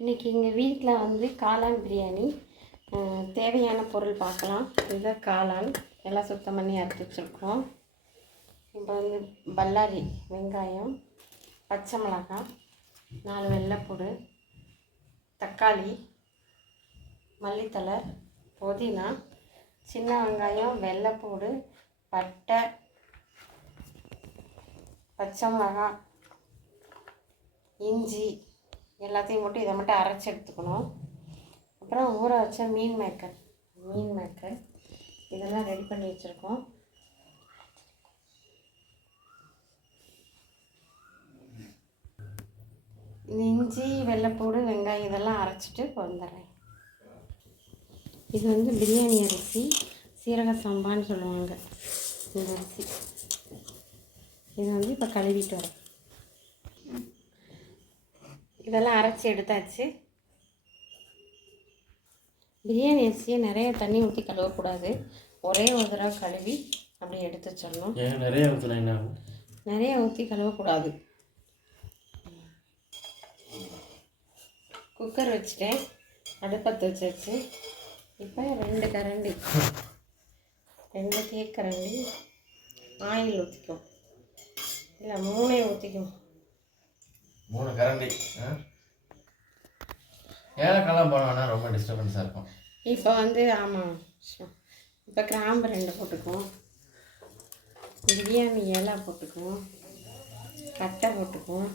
இன்றைக்கி எங்கள் வீட்டில் வந்து காளான் பிரியாணி. தேவையான பொருள் பார்க்கலாம். இதுதான் காளான், எல்லாம் சுத்தம் பண்ணி அறுத்து வச்சுருக்கோம். இப்போ வந்து பல்லாரி வெங்காயம், பச்சை மிளகாய், 4 வெள்ளைப்பூடு, தக்காளி, மல்லித்தழை, புதினா, சின்ன வெங்காயம், வெள்ளைப்பூடு, பட்டை, பச்சை மிளகாய், இஞ்சி எல்லாத்தையும் போட்டு இதை மட்டும் அரைச்சி எடுத்துக்கணும். அப்புறம் ஊற வச்ச மீன் மேக்கர் இதெல்லாம் ரெடி பண்ணி வச்சுருக்கோம். இஞ்சி, வெள்ளைப்பூடு, வெங்காயம் இதெல்லாம் அரைச்சிட்டு வந்துடுறேன். இது வந்து பிரியாணி அரிசி, சீரக சம்பான்னு சொல்லுவாங்க இந்த அரிசி. இது வந்து இப்போ கழுவிட்டு வரேன். இதெல்லாம் அரைச்சி எடுத்தாச்சு. பிரியாணி அரிசியை நிறைய தண்ணி ஊற்றி கழுவக்கூடாது. ஒரே ஒரு தடவை கழுவி அப்படியே எடுத்து வச்சிடணும். நிறைய ஊற்றி கழுவக்கூடாது. குக்கர் வச்சுட்டேன், அடுப்பத்து வச்சாச்சு. இப்போ 2 தேக்கரண்டி ஆயில் ஊற்றிக்கும். இல்லை 3 ஊற்றிக்கும். 3 கரண்டி. ஏலக்காய்லாம் போனோம்னா ரொம்ப டிஸ்டர்பன்ஸாக இருக்கும். இப்போ வந்து ஆமாம், இப்போ கிராம்பு 2 போட்டுக்குவோம். பிரியாணி இலை போட்டுக்குவோம். பட்டை போட்டுக்குவோம்.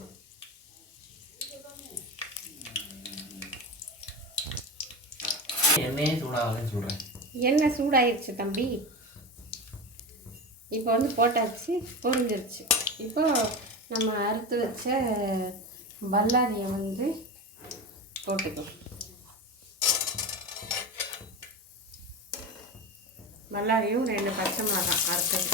எண்ணெயே சூடாகலன்னு சொல்கிறேன். எண்ணெய் சூடாயிருச்சு தம்பி. இப்போ வந்து போட்டாச்சு, பொரிஞ்சிருச்சு. இப்போ நம்ம அறுத்து வச்ச பல்லாரியை வந்து போட்டுக்கணும். பல்லாரியும் 2 பச்சை மிளகாய் அறுத்தது.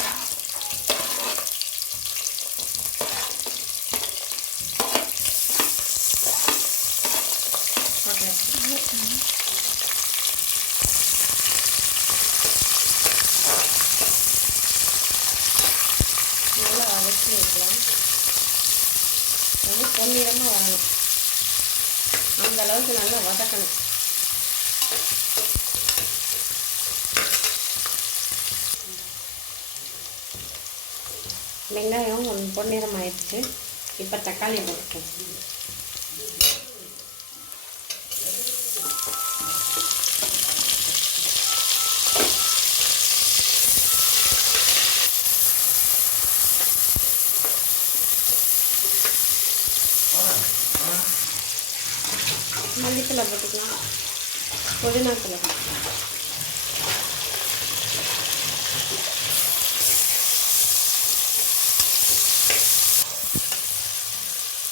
நல்லா வதக்கி வைக்கலாம். வந்து பொன்னிறமாக வரணும், அந்த அளவுக்கு நல்லா வதக்கணும். வெங்காயம் பொன்னிறம் ஆயிடுச்சு. இப்போ தக்காளி போட்டுக்கோம். மல்லித்தலை போட்டுக்கலாம், புதினா தலை போட்டுக்கலாம்.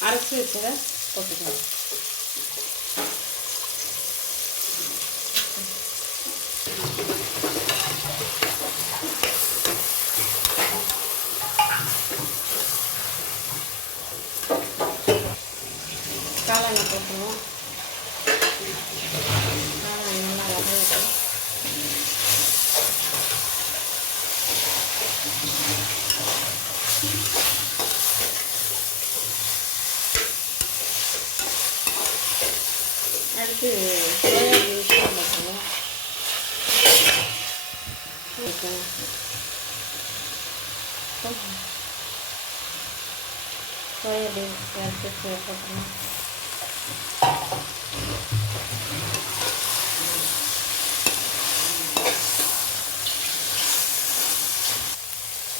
அரைச்சி வச்சதை போட்டுக்கலாம். காளானை போட்டுருவோம். காளான் நல்லா வதங்கட்டும். அடுத்து சோயாபீன்ஸும் போட்டுருவோம். சோயாபீன்ஸ் அடுத்து போட்டுருவோம்.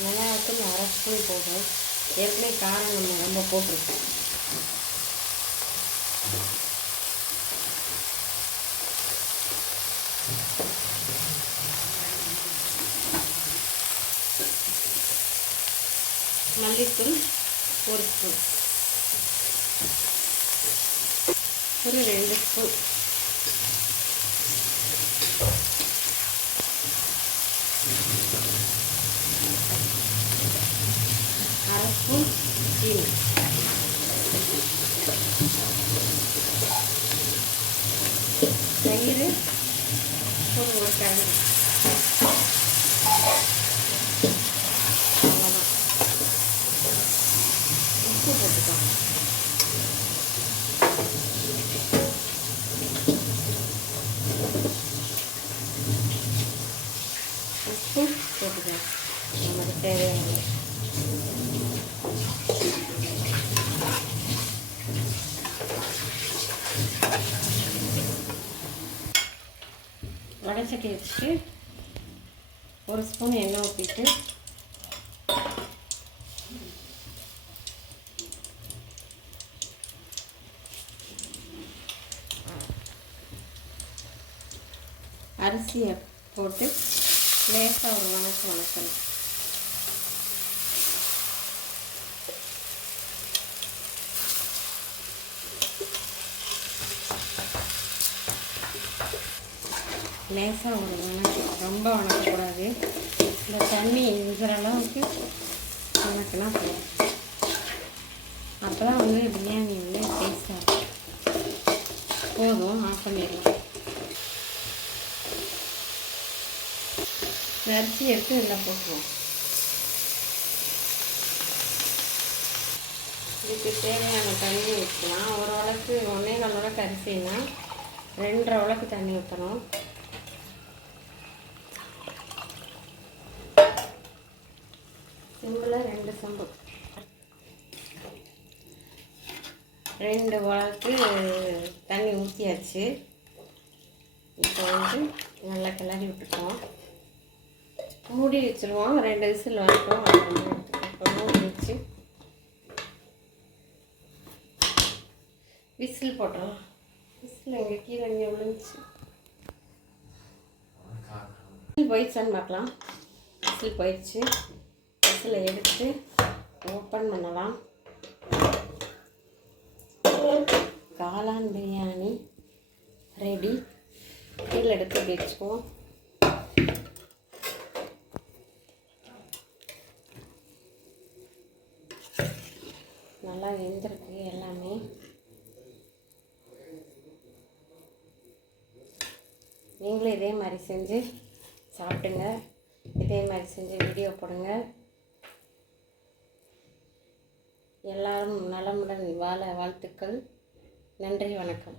மிளகாத்தூள் 1/2 ஸ்பூன் போடுறோம். ஏற்கனவே காரம் நம்ம ரொம்ப போட்டிருக்கோம். மல்லித்தூள் 1 ஸ்பூன், ஒரு 2 ஸ்பூன், அரை ஸ்பூன் சீனி, தயிர் ஒரு கரண்டி. உப்பு போட்டுக்கலாம். வடைச்சட்டி வச்சுட்டு ஒரு ஸ்பூன் எண்ணெய் ஊற்றிட்டு அரிசியை போட்டு லேசாக ஒரு வணக்கணும். லேசாக ஒரு ரொம்ப வணக்கக்கூடாது. இந்த தண்ணி இருக்கிற அளவுக்கு வணக்கினா போதும். அப்போ தான் வந்து பிரியாணி வந்து டேஸ்ட்டாக இருக்கும். போதும், ஆஃப் பண்ணிடலாம். இந்த அரிசி எடுத்து இதில் போட்டுருவோம். இதுக்கு தேவையான தண்ணி ஊற்றலாம். ஒரு உலக்கு 1.25 உலக்கு அரிசினா 2.5 உலக்கு தண்ணி ஊற்றணும். சிம்பிளாக 2 சொம்பு 2 உலக்கு தண்ணி ஊற்றியாச்சு. இப்போ வந்து நல்லா கிளறி விட்டுட்டோம். மூடி வச்சுருவோம். 2 விசில் வரட்டும். இப்போ மூடி வச்சு விசில் போட்டுடலாம். விசில் எங்கள் கீழே இங்கே விழுந்துச்சு. விசில் போயிடுச்சான்னு பார்க்கலாம். விசில் போயிடுச்சு. விசிலை எடுத்து ஓப்பன் பண்ணலாம். காளான் பிரியாணி ரெடி. கீழே எடுத்து வச்சுக்குவோம். நல்லா வெந்திருக்கு எல்லாமே. நீங்களும் இதே மாதிரி செஞ்சு சாப்பிடுங்க. இதே மாதிரி செஞ்சு வீடியோ போடுங்க. எல்லாரும் நலமுடன் வாழ வாழ்த்துக்கள். நன்றி, வணக்கம்.